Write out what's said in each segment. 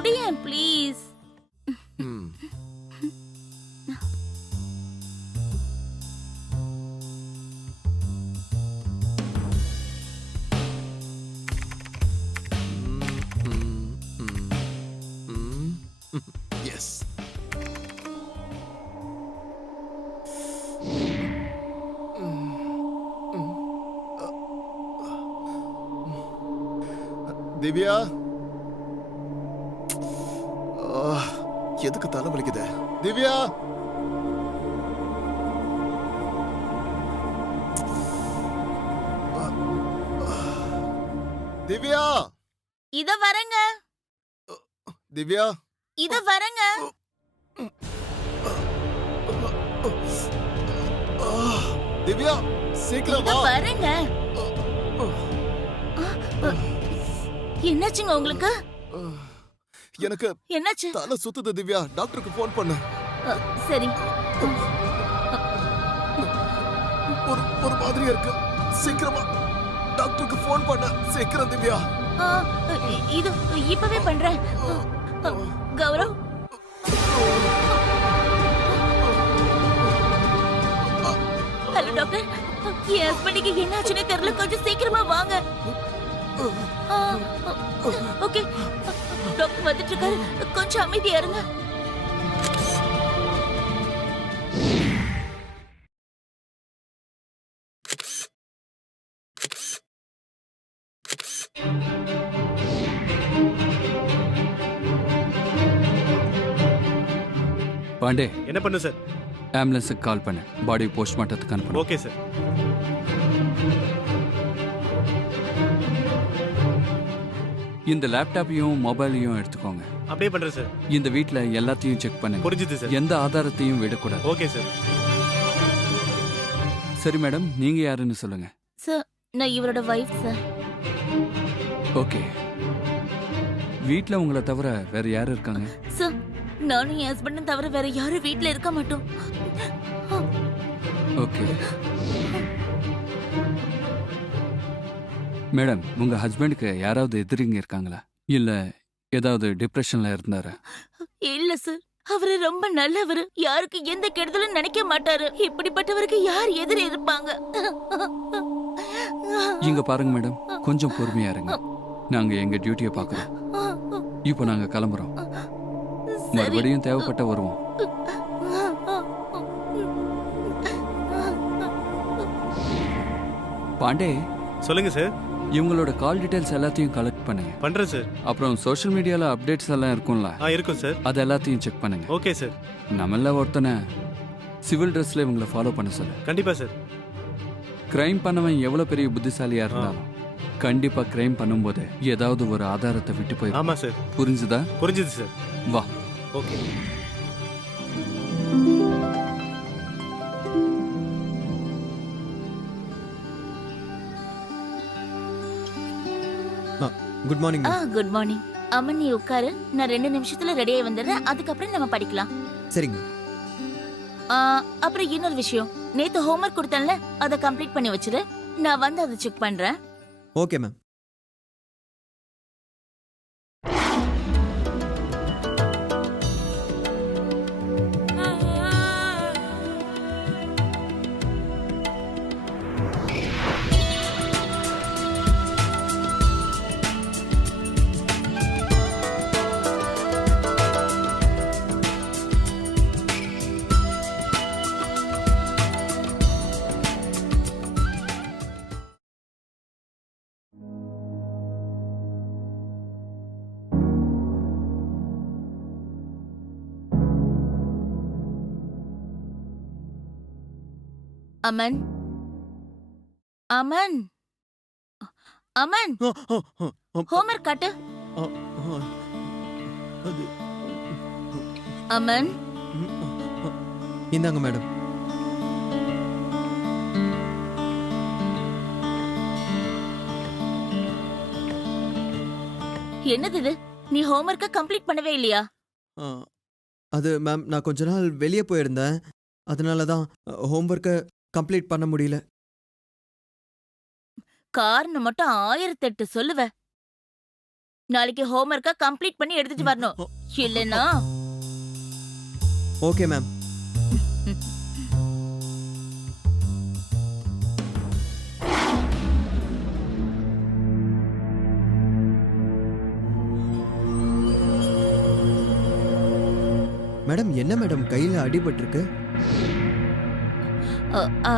குடியேன் please. ம். S. Divya, எதுக்கு தலை வலிக்குது? திவ்யா, திவ்யா, இத வரங்க. திவ்யா, இத வரங்க. திவ்யா, சீக்கிரம் இத வா. வரங்க. என்னாச்சுங்க உங்களுக்கு? எனக்கு என்னாச்சு? தலை சுத்துது திவ்யா, டாக்டருக்கு ஃபோன் பண்ணு. சரி. ஒரு ஒரு மாதிரியா இருக்கு. சீக்கிரமா டாக்டருக்கு ஃபோன் பண்ண. சீக்கிரம் திவ்யா. ஆ, இது இப்பவே பண்றேன். Gaurav, hello doctor. என் ஹஸ்பண்டுக்கு என்னாச்சுன்னு தெரியல, கொஞ்சம் சீக்கிரமா வாங்க. ஓகே, டாக்டர் வந்துட்டு இருக்காரு, கொஞ்சம் அமைதியா இருங்க. பாண்டே, என்ன பண்ணு சார்? ஆம்புலன்ஸுக்கு கால் பண்ணு. பாடி போஸ்ட்மார்ட்டத்துக்கு அனுப்பணும். Okay sir. இந்த லேப்டாப்பையும் மொபைலையும் எடுத்துக்கோங்க. அப்படியே பண்றேன் சார். இந்த வீட்ல எல்லாத்தையும் செக் பண்ணுங்க. புரிஞ்சுது சார். எந்த ஆதாரத்தையும் விடக்கூடாது. Okay sir. சரி மேடம், நீங்க யாருன்னு சொல்லுங்க. சார், நான் இவரோட வைஃப் சார். ஓகே. வீட்ல உங்களை தவிர வேற யாரு இருக்காங்க? சார், நானும் என் ஹஸ்பண்டும் தவிர வேற யாரும் வீட்ல இருக்க மாட்டோம். ஓகே மேடம், உங்க ஹஸ்பண்டுக்கு யாராவது எதிரிங்க இருக்காங்களா? இல்ல ஏதாவது டிப்ரெஷன்ல இருந்தாரா? இல்ல சார், அவரு ரொம்ப நல்லவரு. யாருக்கு எந்த கெடுதலும் நினைக்க மாட்டாரு. இப்படிப்பட்டவருக்கு யார் எதிரி இருப்பாங்க? இங்க பாருங்க மேடம், கொஞ்சம் பொறுமையா இருங்க. நாங்க எங்க டியூட்டியை பார்க்கறோம். இப்போ நாங்க கிளம்புறோம். சரி. மறுபடியும் தேவைப்பட்ட வருவோம். பாண்டே, சொல்லுங்க சார். இவங்களோட கால் டீடைல்ஸ் எல்லாத்தையும் கலெக்ட் பண்ணுங்க. பண்றேன் சார். அப்புறம் சோஷியல் மீடியால அப்டேட்ஸ் எல்லாம் இருக்கும்ல, இருக்கும் சார். அது எல்லாத்தையும் செக் பண்ணுங்க. Okay sir. நம்மள ஒருத்தனை சிவில் ட்ரெஸ்ல இவங்களை ஃபாலோ பண்ண சொல்லு. கண்டிப்பா சார். கிரைம் பண்ணவன் எவ்வளவு பெரிய புத்திசாலியா இருந்தாலும் கண்டிப்பா கிரைம் பண்ணும்போது ஏதாவது ஒரு ஆதாரத்தை விட்டு போய். ஆமா சார். புரிஞ்சுதா? புரிஞ்சுது சார். வா. Okay. Good morning. Good morning. Amman, நீ உட்காரு. நான் 2 நிமிஷத்துல ரெடியாகி வந்துடுறேன். அதுக்கப்புறம் நம்ம படிக்கலாம். சரிங்க. அப்புறம் இன்னொரு விஷயம், நேத்து ஹோம்ஒர்க் கொடுத்தேன்ல, அதை கம்ப்ளீட் பண்ணி வச்சிரு. நான் வந்து அதை செக் பண்றேன். Okay ma'am. Aman, Aman, Aman, homework காட்டு. அது அமன், இந்தாங்க மேடம். என்னது இது? நீ ஹோம்ஒர்க்க கம்ப்ளீட் பண்ணவே இல்லையா? அது மேம், நான் கொஞ்ச நாள் வெளியே போயிருந்தேன். அதனால தான் ஹோம்ஒர்க்கை கம்ப்ளீட் பண்ண முடியல. காரணம் மட்டும் 1008 சொல்லுவ. நாளைக்கு ஹோம்வொர்க்க கம்ப்ளீட் பண்ணி எடுத்துட்டு வரணும். இல்லனா ஓகே மேம். மேடம் என்ன மேடம் கையில அடிபட்டிருக்கு? அ, அ,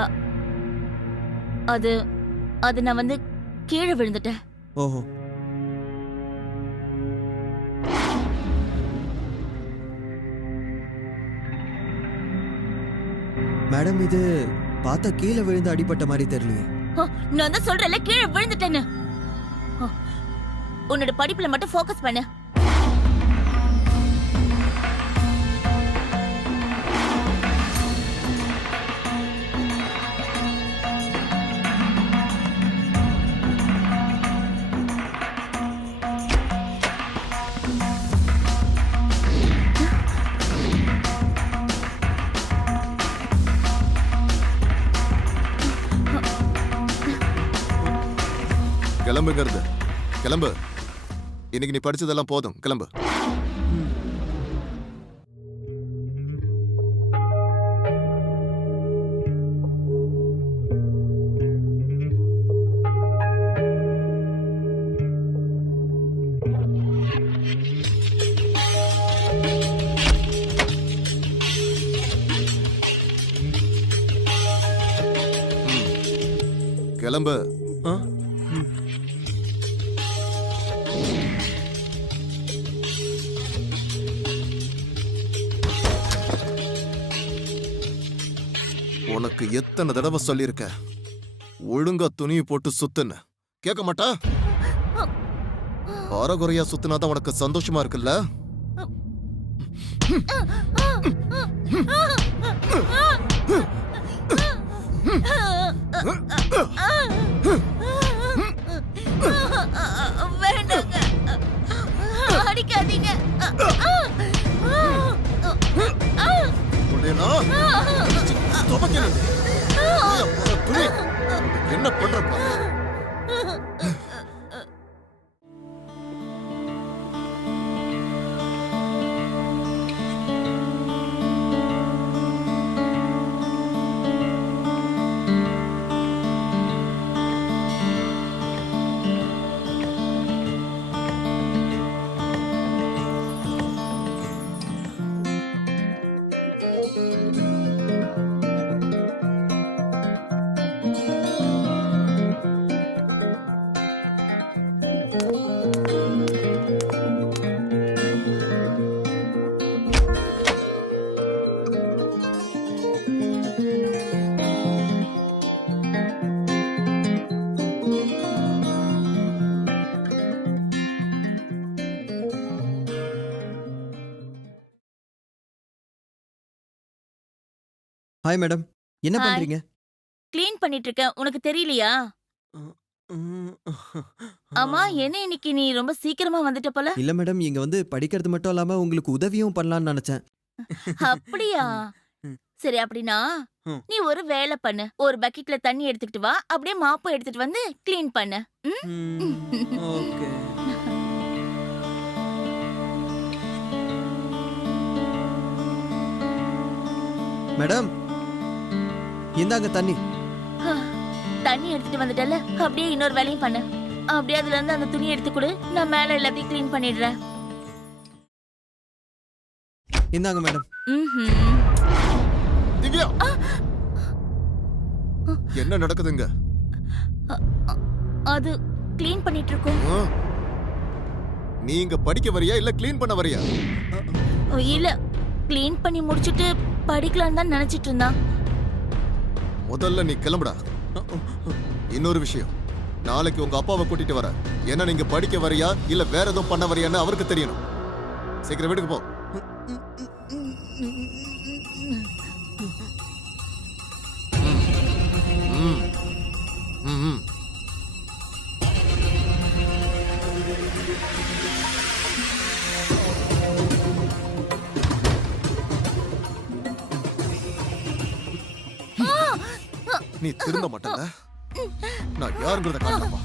அது அது நான் வந்து கீழே விழுந்துட்டேன். ஓஹோ. மேடம் இது பார்த்தா கீழே விழுந்து அடிபட்ட மாதிரி தெரியலையே. நான் தான் சொல்றேன்ல கீழே விழுந்துட்டேன்னு. உன்னோட படிப்புல மட்டும் ஃபோக்கஸ் பண்ணு. கிளம்புங்கிறது கிளம்பு. இன்னைக்கு நீ படிச்சதெல்லாம் போதும், கிளம்பு. கிளம்பு. ஆ? உனக்கு எத்தனை தடவை சொல்லியிருக்க ஒழுங்கா துணியை போட்டு சுத்துன்னு? கேட்க மாட்டா? அறகுறையா சுத்துனாதான் உனக்கு சந்தோஷமா இருக்குல்ல? வேண்டாங்க, அடிக்காதீங்க. உடனே துவைக்கணும். துணி என்ன பண்றப்பா? ஹாய் மேடம், என்ன Hi. பண்றீங்க? க்ளீன் பண்ணிட்டு இருக்கேன். உனக்கு தெரியலையா? ஆமா, என்ன இன்னைக்கு நீ ரொம்ப சீக்கிரமா வந்துட்ட போல? இல்ல மேடம், இங்க வந்து படிக்கிறது மட்டும் இல்லாம உங்களுக்கு உதவியும் பண்ணலாம்னு நினைச்சேன். அப்படியா? சரி, அப்படின்னா நீ ஒரு வேலை பண்ணு. ஒரு பக்கெட்ல தண்ணி எடுத்துக்கிட்டு வா, அப்படியே மாப்பு எடுத்துட்டு வந்து க்ளீன் பண்ணு. ம்? ஓகே. மேடம் இந்தாங்க தண்ணி. தண்ணி எடுத்துட்டு வந்துட்டல, அப்படியே இன்னொரு வேலையும் பண்ணு. அப்படியே அதுல இருந்து அந்த துணி எடுத்து கொடு, நான் மேல எல்லாத்தையும் க்ளீன் பண்ணிடுறேன். இந்தாங்க மேடம். ம்ஹும். திவ்யா, என்ன நடக்குதுங்க? அது க்ளீன் பண்ணிட்டு இருக்கோம். ஆ? நீ இங்க படிக்க வரியா இல்ல க்ளீன் பண்ண வரியா? இல்ல, க்ளீன் பண்ணி முடிச்சிட்டு படிக்கலாம்னு தான் நினைச்சிட்டு இருந்தான். முதல்ல நீ கிளம்புடா. இன்னொரு விஷயம், நாளைக்கு உங்க அப்பாவை கூட்டிட்டு வர. என்ன நீங்க படிக்க வரியா இல்ல வேற எதுவும் பண்ண வரியான்னு அவருக்கு தெரியணும். சீக்கிரம் வீட்டுக்கு போ. ம். ம். ம். நீ திருந்த மாட்டல. நான் யாருங்கிறத காட்டுறப்பா.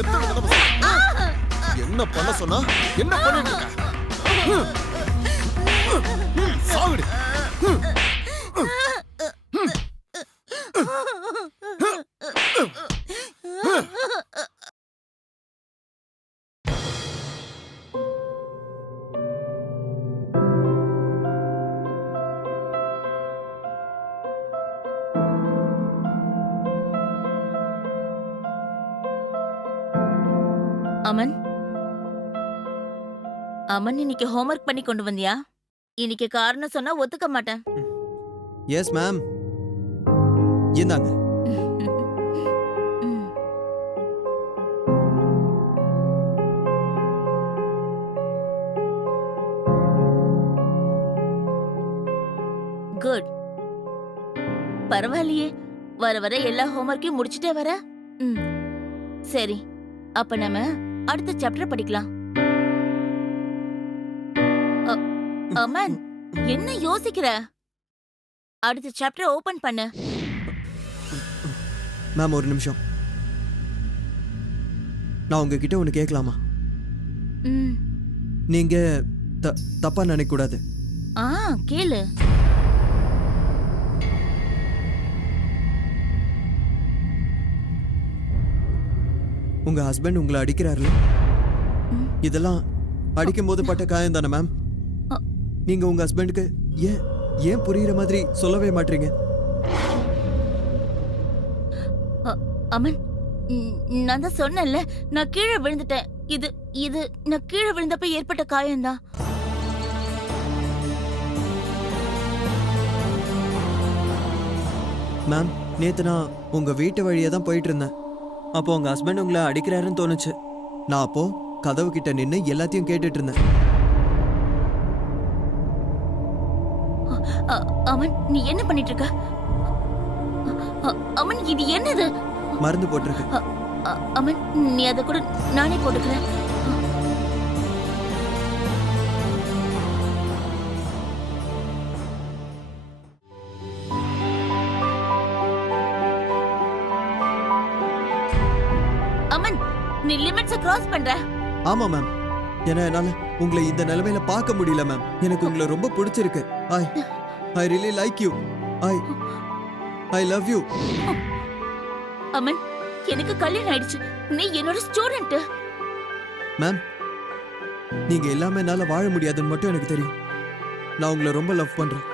எத்தனை தடவை சொல்றேன்? என்ன பண்ண சொன்னா என்ன பண்ணிட்டு இருக்க? சாவிடு. அமன் அமன் இன்னைக்கு ஹோம்ஒர்க் பண்ணி கொண்டு வந்தியா? இன்னைக்கு காரணம் சொன்னா ஒத்துக்க மாட்டேன். Yes ma'am. இந்தாங்க. குட். பரவாயில்லையே, வர வர எல்லா ஹோம்ஒர்க்கையும் முடிச்சிட்டே வர. ம், சரி, அப்ப நம்ம அடுத்த சாப்டர் படிக்கலாம். அமன், என்ன யோசிக்கிற? அடுத்த சாப்டர் ஓபன் பண்ணு. மேம் ஒரு நிமிஷம். நான் உங்ககிட்ட ஒன்று கேட்கலாமா? ம், நீங்க தப்பா நினைக்க கூடாது. கேளு. உங்க ஹஸ்பண்ட் உங்களை அடிக்கிறாரு. இதெல்லாம் அடிக்கும் போது பட்ட காயம் தானே மேம்? நீங்க உங்க ஹஸ்பண்டுக்கு ஏன் ஏன் புரியுற மாதிரி சொல்லவே மாட்டீங்க? அமன், நான் தான் சொன்னேன்ல, நான் கீழே விழுந்துட்டேன். இது இது நான் கீழே விழுந்தப்ப ஏற்பட்ட காயம்தான். மேம், நேத்து நான் உங்க வீட்டு வழியா தான் போயிட்டு இருந்தேன். அப்போ உங்க ஹஸ்பண்ட் உங்களை அடிக்கிறாருன்னு தோணுச்சு. நான் அப்போ கதவு கிட்ட நின்று எல்லாத்தையும் கேட்டுட்டு இருந்தேன். அமன், நீ என்ன பண்ணிட்டு இருக்க? அமன், இது என்னது? மருந்து போட்டிருக்கு. அமன், நீ அதை கூட நானே போட்டுக்கிறேன். அமன், நீ லிமிட்ஸை கிராஸ் பண்ற. ஆமா மேம். ஏன்னா என்னால உங்களை இந்த நிலைமையில பார்க்க முடியல மேம். எனக்கு உங்களை ரொம்ப பிடிச்சிருக்கு. I really like you. I love you. Aman, எனக்கு கல்யாணம் ஆயிடுச்சு. நீ என்னோட ஸ்டூடெண்ட். மேம், நீங்க எல்லாமே என்னால வாழ முடியாதுன்னு மட்டும் எனக்கு தெரியும். நான் உங்களை ரொம்ப லவ் பண்றேன்.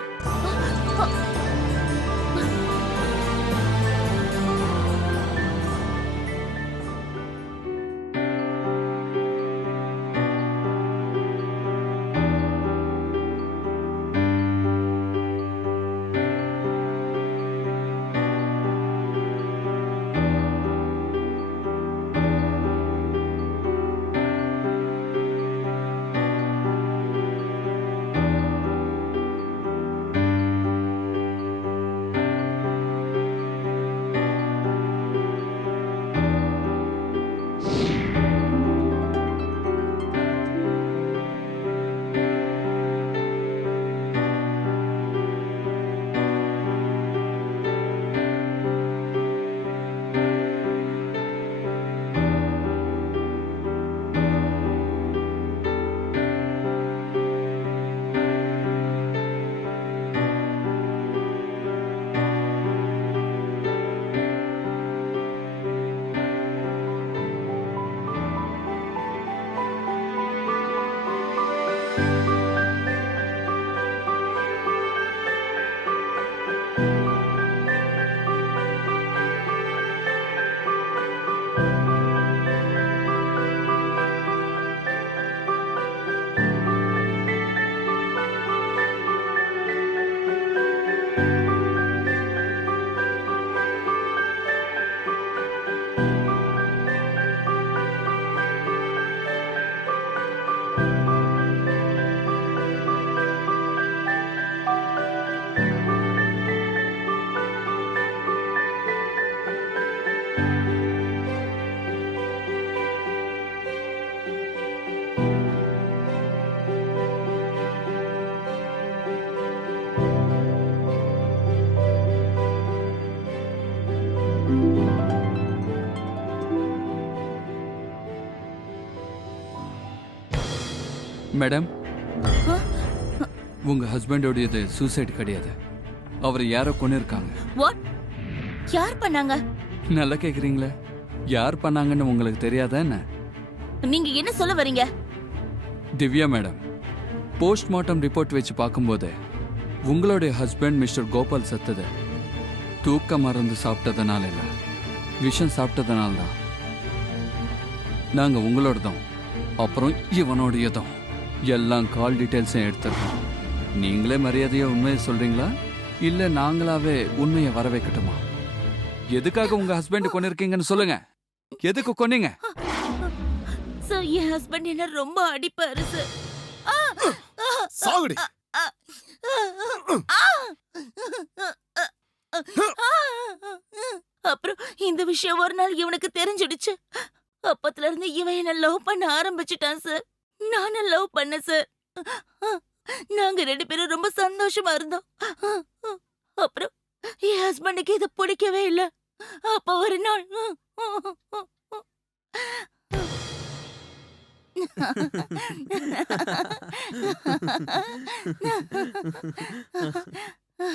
மேடம், உங்க ஹஸ்பண்டோடையது சூசைட் கிடையாது. அவர் யாரோ கொன்னிருக்காங்க. வாட்? யார் பண்ணாங்க? நல்லா கேக்குறீங்களே, யார் பண்ணாங்கன்னு உங்களுக்கு தெரியாதா என்ன? நீங்க என்ன சொல்ல வரீங்க? திவ்யா மேடம், போஸ்ட்மார்ட்டம் ரிப்போர்ட் வச்சு பார்க்கும்போது உங்களுடைய ஹஸ்பண்ட் மிஸ்டர் கோபால் செத்தது தூக்க மருந்து சாப்பிட்டதுனால இல்லை, விஷம் சாப்பிட்டதுனால தான். நாங்க உங்களோடதும் அப்புறம் இவனோடையதும் எல்லாம் கால் டீட்டெயில்ஸும் எடுத்துருக்கோம். நீங்களே மரியாதையா உண்மையை சொல்றீங்களா இல்ல நாங்களாவே உண்மையை வர வைக்கட்டுமா? எதுக்காக உங்க ஹஸ்பண்ட் கொண்டிருக்கீங்கன்னு சொல்லுங்க. எதுக்கு கொன்னீங்க? சார், என் ஹஸ்பண்ட் என்ன ரொம்ப அடிப்பாரு சார். சாகுடி. அப்புறம் இந்த விஷயம் ஒரு நாள் இவனுக்கு தெரிஞ்சிடுச்சு. அப்பத்துல இருந்து இவன் என்ன லவ் பண்ண ஆரம்பிச்சிட்டான் சார். நானும் லவ் பண்ண சார். நாங்க 2 பேரும் ரொம்ப சந்தோஷமா இருந்தோம். அப்புறம் என் ஹஸ்பண்டுக்கு இது பிடிக்கவே இல்லை. அப்ப ஒரு நாள்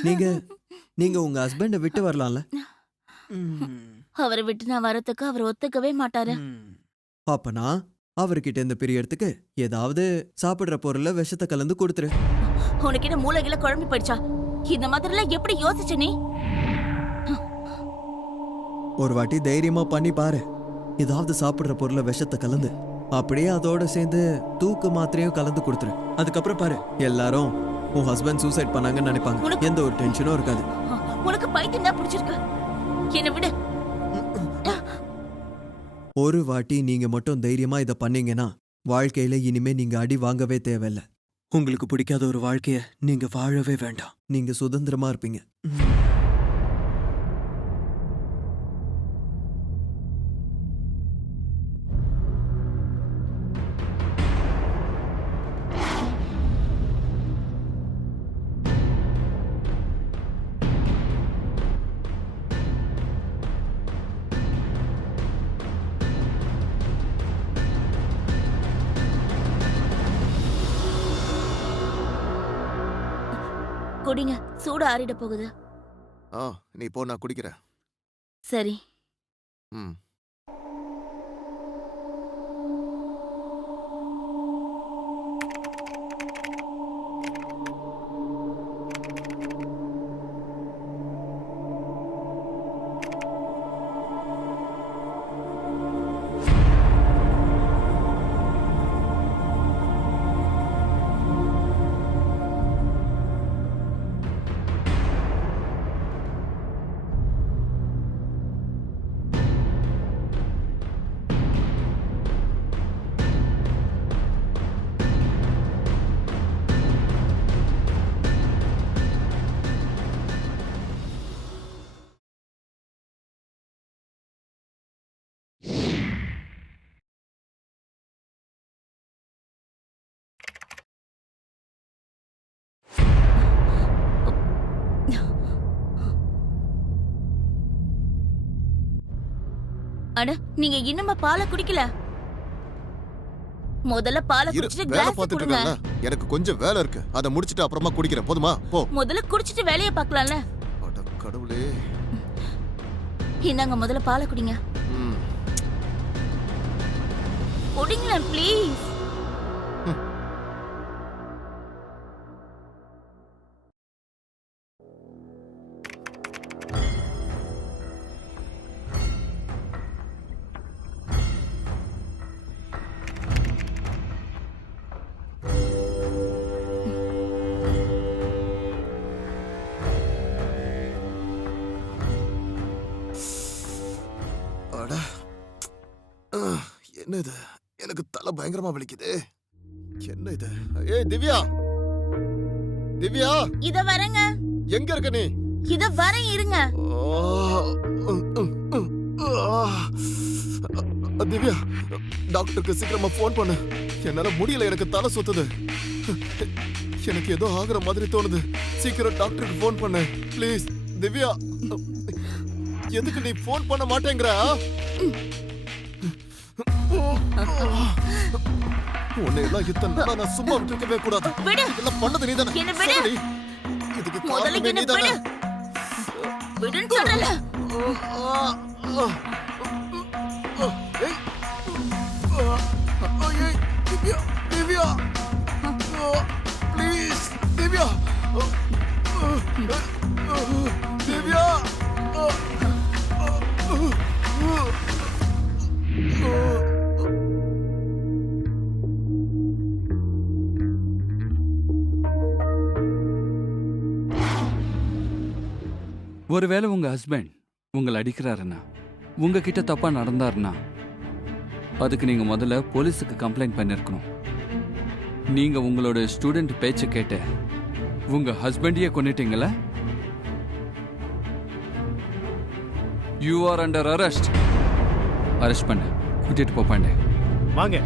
நீங்க நீங்க உங்க ஹஸ்பண்ட விட்டு வரலாம்ல? அவரை விட்டு நான் வரத்துக்கு அவர் ஒத்துக்கவே மாட்டாரு. அப்பனா அவர்கிட்ட இந்த பிரியறதுக்கு ஏதாவது சாப்பிடுற பொருள்ல விஷத்தை கலந்து கொடுத்துரு. உனக்கு என்ன மூளைகளை குழம்பி போயிடுச்சா? இந்த மாதிரிலாம் எப்படி யோசிச்ச நீ? ஒரு வாட்டி தைரியமா பண்ணி பாரு. ஏதாவது சாப்பிடுற பொருள்ல விஷத்தை கலந்து அப்படியே அதோட சேர்ந்து தூக்கு மாத்திரையும் கலந்து கொடுத்துரு. அதுக்கப்புறம் பாரு, எல்லாரும் உன் ஹஸ்பண்ட் சூசைட் பண்ணாங்கன்னு நினைப்பாங்க. எந்த ஒரு டென்ஷனும் இருக்காது. உனக்கு பைத்தியம் தான் பிடிச்சிருக்கு. என்ன விடு. ஒரு வாட்டி நீங்க மட்டும் தைரியமா இத பண்ணீங்கன்னா வாழ்க்கையில இனிமே நீங்க அடி வாங்கவே தேவையில்ல. உங்களுக்கு பிடிக்காத ஒரு வாழ்க்கைய நீங்க வாழவே வேண்டாம். நீங்க சுதந்திரமா இருப்பீங்க. குடிங்க, சூடு ஆறிட போகுது. நீ போ, நான் குடிக்கிறேன். சரி. ம். அட, நீங்க இன்னுமா பாலை குடிக்கல? முதல்ல பாலை இரு, குடிச்சிட்டு வேலை கிளாஸ் பார்த்துட்டு கொடுங்க. இருக்கேன்ல, எனக்கு கொஞ்சம் வேலை இருக்கு. அதை முடிச்சிட்டு அப்புறமா குடிக்கிறேன். போதுமா? போ. முதல்ல குடிச்சிட்டு வேலைய பார்க்கலாம்ல. அட கடவுளே. இந்தாங்க, முதல்ல பாலை குடிங்க. ம். குடிங்களேன் ப்ளீஸ். அட. என்ன இது? எனக்கு தலை பயங்கரமா வலிக்குது. என்ன இது? ஏய் திவ்யா, திவ்யா, இத வரேங்க. எங்க இருக்க நீ? இத வரேன், இருங்க. திவ்யா, டாக்டருக்கு சீக்கிரமா போன் பண்ணு. என்னால முடியல, எனக்கு தலை சுத்துது. எனக்கு ஏதோ ஆகுற மாதிரி தோணுது. சீக்கிரம் டாக்டருக்கு போன் பண்ணு ப்ளீஸ். திவ்யா, எதுக்கு நீ போன் பண்ண மாட்டேங்கிற? உன்னை எல்லாம் இத்தனை நாளா நான் சும்மா விட்டுருக்கவே கூடாது. விடு. இதெல்லாம் பண்ணது நீதானே? என்னை விடு. சொல்லுடி. இதுக்கு முதல்ல காரணமே என்ன நீதானே? விடு. விடுன்னு சொல்லல. ஏய். ஏய், திவ்யா, திவ்யா. ப்ளீஸ், திவ்யா. திவ்யா. ஒருவேளை உங்க ஹஸ்பண்ட் உங்களை அடிக்கிறாருன்னா உங்ககிட்ட தப்பா நடந்தாருன்னா அதுக்கு நீங்க முதல்ல போலீஸுக்கு கம்ப்ளைண்ட் பண்ணிருக்கணும். நீங்க உங்களோட ஸ்டூடெண்ட் பேச்சை கேட்டு உங்க ஹஸ்பண்டையே கொன்னிட்டீங்களா? You are under arrest. Arrest பண்ண கூட்டிட்டு போப்பாண்டே. வாங்க